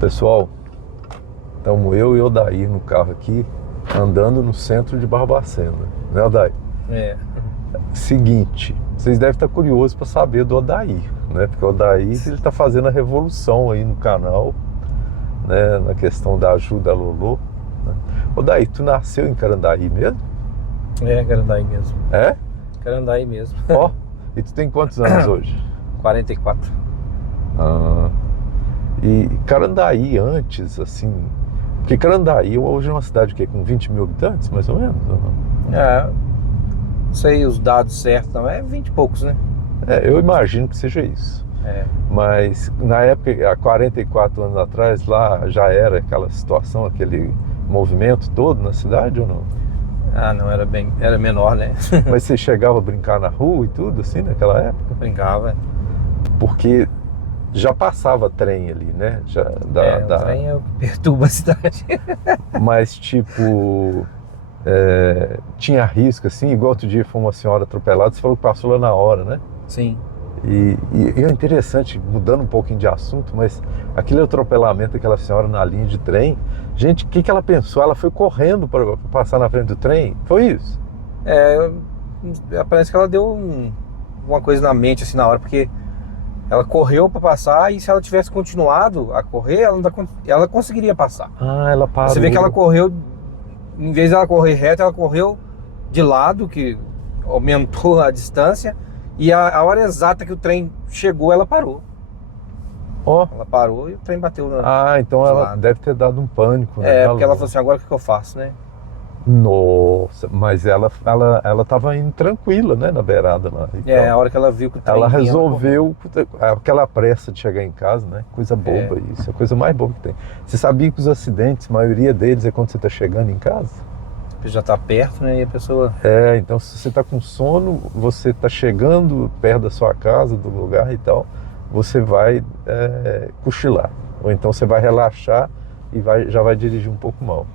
Pessoal, estamos eu e o Odair no carro aqui, andando no centro de Barbacena, né, Odair? É. Seguinte, vocês devem estar curiosos para saber do Odair, né? Porque o Odair, ele está fazendo a revolução aí no canal, né? Na questão da ajuda a Lolô, né? Odair, tu nasceu em Carandaí mesmo? É, Carandaí mesmo. É? Carandaí mesmo. Ó, e tu tem quantos anos hoje? 44. Ah, e Carandaí antes, assim... Porque Carandaí hoje é uma cidade que com 20 mil habitantes, mais ou menos? Ou não? É, não sei os dados certos, não. É 20 e poucos, né? É, eu imagino que seja isso. É. Mas na época, há 44 anos atrás, lá já era aquela situação, aquele movimento todo na cidade ou não? Ah, não, era menor, né? Mas você chegava a brincar na rua e tudo, assim, naquela época? Brincava. Porque já passava trem ali, né? Já, O trem é o que perturba a cidade. Mas, tipo, tinha risco, assim, igual outro dia foi uma senhora atropelada, você falou que passou lá na hora, né? Sim. E é interessante, mudando um pouquinho de assunto, mas aquele atropelamento daquela senhora na linha de trem, gente, o que ela pensou? Ela foi correndo para passar na frente do trem? Foi isso? Parece que ela deu uma coisa na mente, assim, na hora, porque ela correu para passar e se ela tivesse continuado a correr, ela conseguiria passar. Ah, ela parou. Você vê que ela correu, em vez de ela correr reto, ela correu de lado, que aumentou a distância, e a hora exata que o trem chegou, ela parou. Ó. Ela parou e o trem bateu Então de ela lado. deve ter dado um pânico, né? Porque ela falou assim, agora o que eu faço, né? Nossa, mas ela tava indo tranquila, né, na beirada lá. A hora que ela viu que o trem ela vinha, resolveu aquela pressa de chegar em casa, né? Coisa boba isso, é a coisa mais boba que tem. Você sabia que os acidentes, a maioria deles é quando você está chegando em casa? já tá perto, né? E a pessoa... Então se você está com sono, você está chegando perto da sua casa, do lugar e tal, você vai cochilar. Ou então você vai relaxar e já vai dirigir um pouco mal.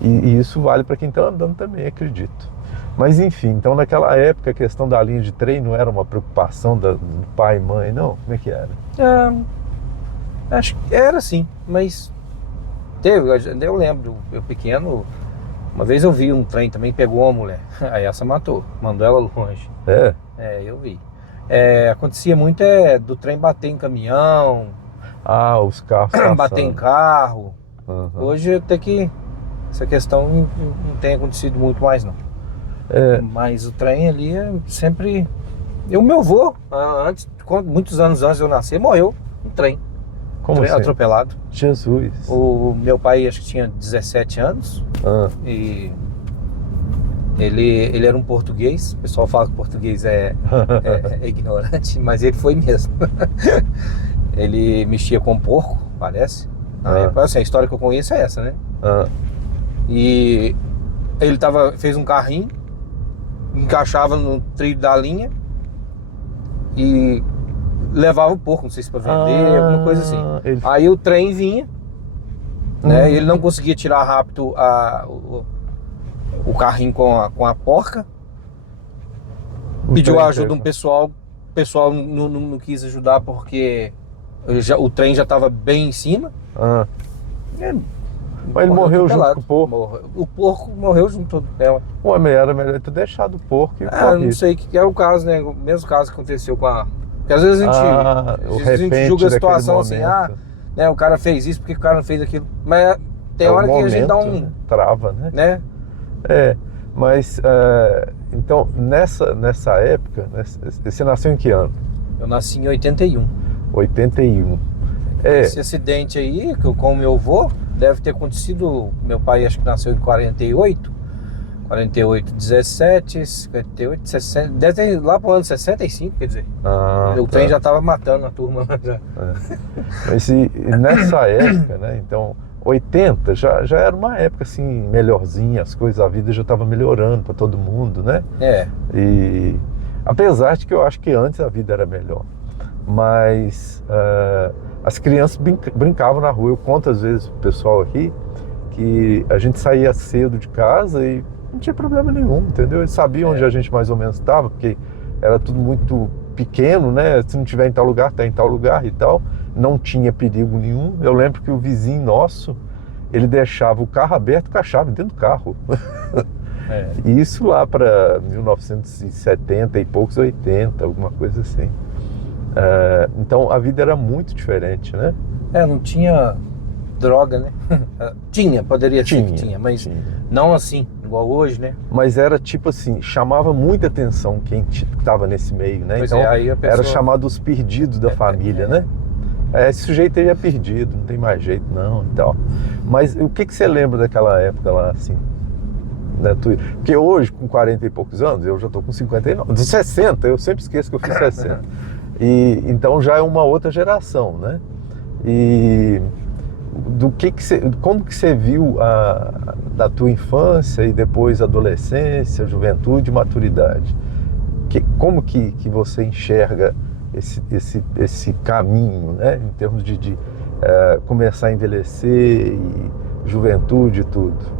E isso vale para quem está andando também, acredito. Mas enfim, então naquela época a questão da linha de trem não era uma preocupação do pai e mãe, não? Como é que era? Acho que era sim, mas eu lembro, eu pequeno, uma vez eu vi um trem também, pegou uma mulher, aí essa matou, mandou ela longe. Eu vi. Acontecia muito do trem bater em caminhão, os carros passando. bater em carro. Uhum. Hoje até que essa questão não tem acontecido muito mais não. Mas o trem ali sempre... O meu avô, muitos anos antes de eu nascer, morreu no trem. Como assim? Atropelado. Jesus. O meu pai acho que tinha 17 anos. E ele era um português. O pessoal fala que o português é ignorante, mas ele foi mesmo. Ele mexia com porco, parece. Assim, a história que eu conheço é essa, né? E ele fez um carrinho, encaixava no trilho da linha e levava o porco, não sei se para vender, alguma coisa assim. Aí o trem vinha, né? Ele não conseguia tirar rápido o carrinho com a porca. Pediu a ajuda de um pessoal. O pessoal não quis ajudar porque o trem já estava bem em cima. Mas ele morreu junto com o porco? O porco morreu junto com ela. Ué, mas era melhor ter deixado o porco e não sei o que é o caso, né? O mesmo caso que aconteceu com a... Porque às vezes a gente julga a situação assim, né? O cara fez isso, por que o cara não fez aquilo? Mas tem hora que a gente dá um... Trava, né? Mas, então, nessa época, você nasceu em que ano? Eu nasci em 81. 81. Esse acidente aí, com o meu avô, deve ter acontecido... Meu pai acho que nasceu em 48, 17, 58, 60... Deve ter lá pro ano 65, quer dizer. O trem já tava matando a turma. Mas nessa época, né, então... 80 já era uma época assim melhorzinha, as coisas, a vida já estava melhorando para todo mundo, né? E apesar de que eu acho que antes a vida era melhor, mas as crianças brincavam na rua. Eu conto às vezes pro pessoal aqui que a gente saía cedo de casa e não tinha problema nenhum, entendeu? Eles sabiam onde a gente mais ou menos estava, porque era tudo muito pequeno, né? Se não tiver em tal lugar, tá em tal lugar e tal. não tinha perigo nenhum. Eu lembro que o vizinho nosso, ele deixava o carro aberto com a chave dentro do carro. E isso lá para 1970 e poucos, 80, alguma coisa assim. Então a vida era muito diferente, né? Não tinha droga, né? Poderia ser que tinha, mas não assim, igual hoje, né? Mas era tipo assim, chamava muita atenção quem estava nesse meio, né? Pois então aí a pessoa... era chamado os perdidos da família, né? Esse sujeito aí é perdido, não tem mais jeito não e tal. Mas o que você lembra daquela época lá, assim? Né? Porque hoje, com 40 e poucos anos, eu já tô com 59, 60, eu sempre esqueço que eu fiz 60. E então já é uma outra geração, né? E como que você viu da tua infância e depois adolescência, juventude e maturidade? Como que você enxerga esse caminho, né? Em termos de começar a envelhecer e juventude e tudo?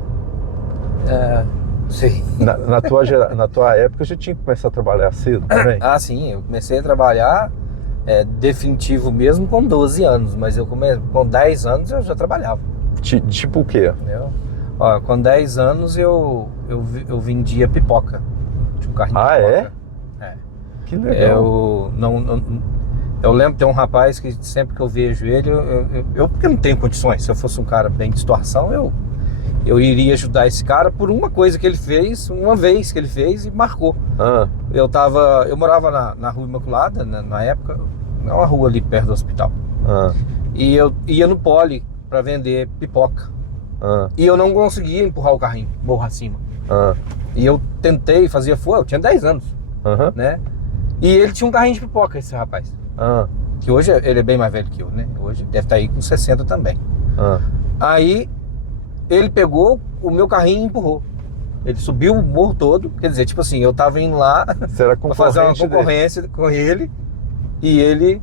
Sim. Na tua época já tinha que começar a trabalhar cedo também? Sim, eu comecei a trabalhar definitivo mesmo com 12 anos, mas com 10 anos eu já trabalhava. Tipo o quê? Entendeu? Com 10 anos eu vendia pipoca. Tinha um carrinho de pipoca. Que legal. Eu lembro, tem um rapaz que sempre que eu vejo ele, porque não tenho condições, se eu fosse um cara bem de situação, eu iria ajudar esse cara por uma coisa que ele fez, uma vez que ele fez e marcou. Eu morava na Rua Imaculada, na época, é uma rua ali perto do hospital. E eu ia no Poli para vender pipoca. E eu não conseguia empurrar o carrinho morro acima. E eu tentei, eu tinha 10 anos, né? E ele tinha um carrinho de pipoca, esse rapaz. Que hoje ele é bem mais velho que eu, né? Hoje deve estar aí com 60 também. Aí ele pegou o meu carrinho e empurrou. Ele subiu o morro todo, quer dizer, tipo assim, eu tava indo lá pra fazer uma concorrência com ele, e ele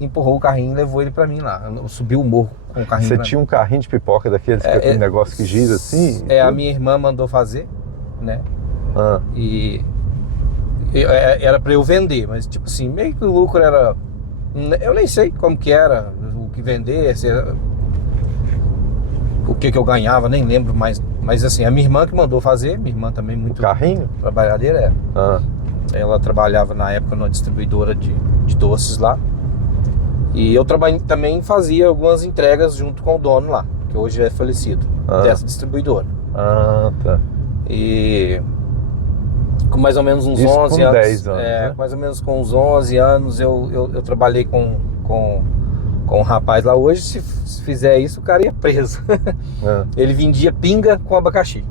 empurrou o carrinho e levou ele pra mim lá. Eu subi o morro com o carrinho. Você tinha um carrinho de pipoca daqueles, aquele negócio que gira assim? A minha irmã mandou fazer, né? E era pra eu vender, mas tipo assim, meio que o lucro era... Eu nem sei como que era, o que vender, o que eu ganhava, nem lembro mais. Mas assim, a minha irmã que mandou fazer, minha irmã também muito... O carrinho? Trabalhadeira, Ela trabalhava na época numa distribuidora de doces lá. E eu também fazia algumas entregas junto com o dono lá, que hoje é falecido, dessa distribuidora. Tá. E com mais ou menos uns Isso 11 com anos. 10 anos, né? Mais ou menos com uns 11 anos eu trabalhei com um rapaz lá. Hoje, se fizer isso, o cara ia preso. Ele vendia pinga com abacaxi.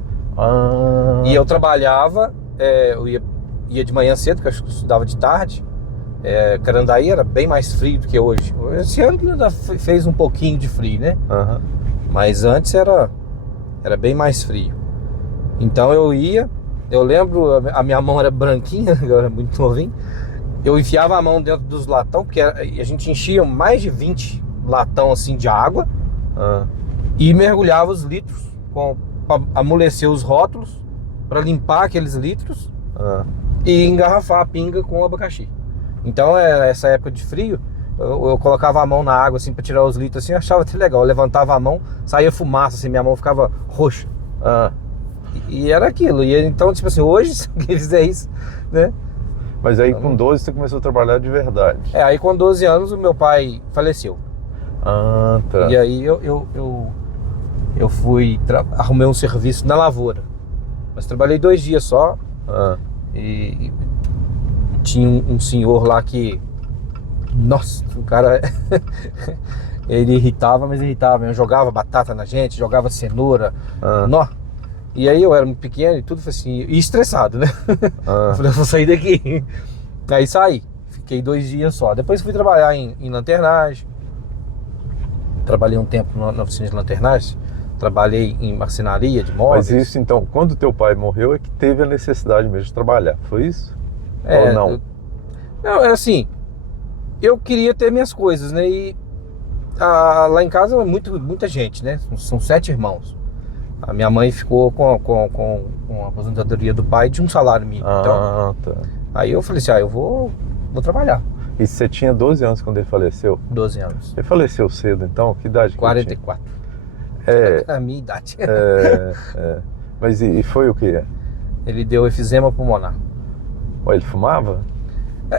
E eu trabalhava, eu ia de manhã cedo, porque eu estudava de tarde. Carandaí era bem mais frio do que hoje. Esse ano ainda fez um pouquinho de frio, né? Mas antes era bem mais frio. Então eu lembro, a minha mão era branquinha, eu era muito novinho. Eu enfiava a mão dentro dos latão, porque a gente enchia mais de 20 latão assim de água, e mergulhava os litros para amolecer os rótulos, para limpar aqueles litros e engarrafar a pinga com abacaxi. Então essa época de frio, eu colocava a mão na água assim para tirar os litros assim, eu achava até legal. Eu levantava a mão, saía fumaça assim, minha mão ficava roxa. E era aquilo. E então, tipo assim, hoje se alguém fizer isso, né? Mas aí com 12 você começou a trabalhar de verdade. Aí com 12 anos o meu pai faleceu. Tá. E aí eu fui, arrumei um serviço na lavoura. Mas trabalhei 2 dias só. E tinha um senhor lá que... Nossa, o cara... Ele irritava, mas irritava. Eu jogava batata na gente, jogava cenoura. E aí eu era muito pequeno e tudo, assim, e estressado, né? Eu falei, eu vou sair daqui. Aí saí, fiquei 2 dias só. Depois fui trabalhar em lanternagem. Trabalhei um tempo na oficina de lanternagem. Trabalhei em marcenaria de móveis. Mas isso então, quando teu pai morreu é que teve a necessidade mesmo de trabalhar, foi isso? Ou não? Não, é assim, eu queria ter minhas coisas, né? E lá em casa é muita gente, né? São 7 irmãos. A minha mãe ficou com a aposentadoria do pai de um salário mínimo. Então, tá. Aí eu falei assim, eu vou trabalhar. E você tinha 12 anos quando ele faleceu? 12 anos. Ele faleceu cedo, então? Que idade que 44. Ele tinha? A minha idade. Mas e foi o quê? Ele deu efizema pulmonar. Ele fumava?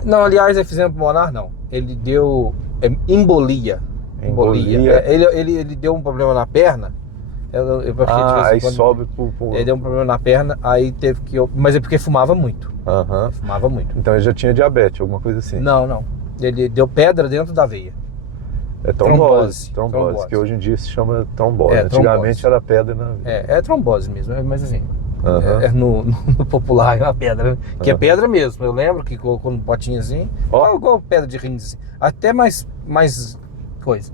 Não, aliás, efizema pulmonar não. Ele deu embolia. Embolia? Ele deu um problema na perna. Aí sobe pro... Ele deu um problema na perna, aí teve que... Mas é porque fumava muito. Uhum. Fumava muito. Então ele já tinha diabetes, alguma coisa assim? Não. Ele deu pedra dentro da veia. É trombose, que hoje em dia se chama trombose. Antigamente trombose. Era pedra na veia. É trombose mesmo, mas assim... Uhum. No popular é uma pedra, né? Que é pedra mesmo. Eu lembro que colocou num potinho assim, igual pedra de rins, assim. Até mais coisa.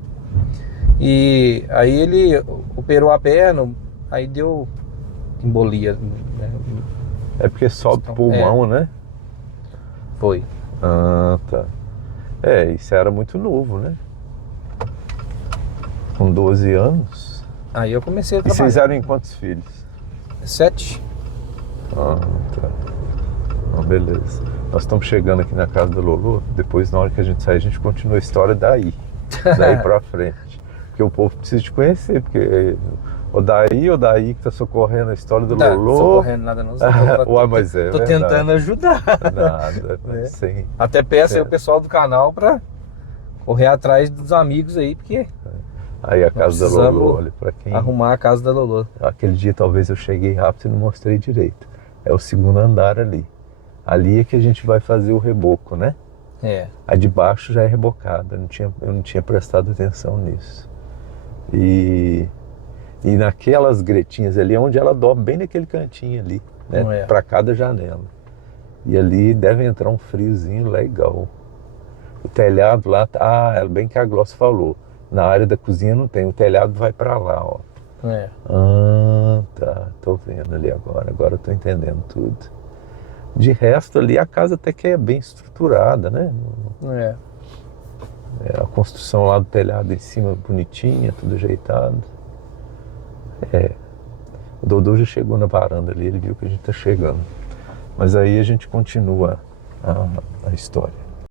E aí ele operou a perna, aí deu embolia, né? É porque sobe pro pulmão, né? Foi. Ah, tá. Isso era muito novo, né? Com 12 anos. Aí eu comecei a trabalhar. E vocês eram em quantos filhos? 7. Ah, tá. Beleza. Nós estamos chegando aqui na casa do Lolo. Depois, na hora que a gente sair, a gente continua a história daí pra frente. Porque o povo precisa te conhecer, porque ou daí que tá socorrendo a história do Lolo. Não socorrendo nada não. Mas tô tentando ajudar. Nada, sim. Até peço aí o pessoal do canal pra correr atrás dos amigos aí, porque... Aí a casa da Lolo, olha, pra quem... Arrumar a casa da Lolo. Aquele dia talvez eu cheguei rápido e não mostrei direito. É o segundo andar ali. Ali é que a gente vai fazer o reboco, né? A de baixo já é rebocada, eu não tinha prestado atenção nisso. E naquelas gretinhas ali, onde ela dorme, bem naquele cantinho ali, né? Para cada janela. E ali deve entrar um friozinho legal. O telhado lá, bem que a Glócia falou, na área da cozinha não tem, o telhado vai para lá, ó. Tá, tô vendo ali agora eu tô entendendo tudo. De resto ali a casa até que é bem estruturada, né? A construção lá do telhado em cima bonitinha, tudo ajeitado. O Dodô já chegou na varanda ali, ele viu que a gente tá chegando. Mas aí a gente continua a história.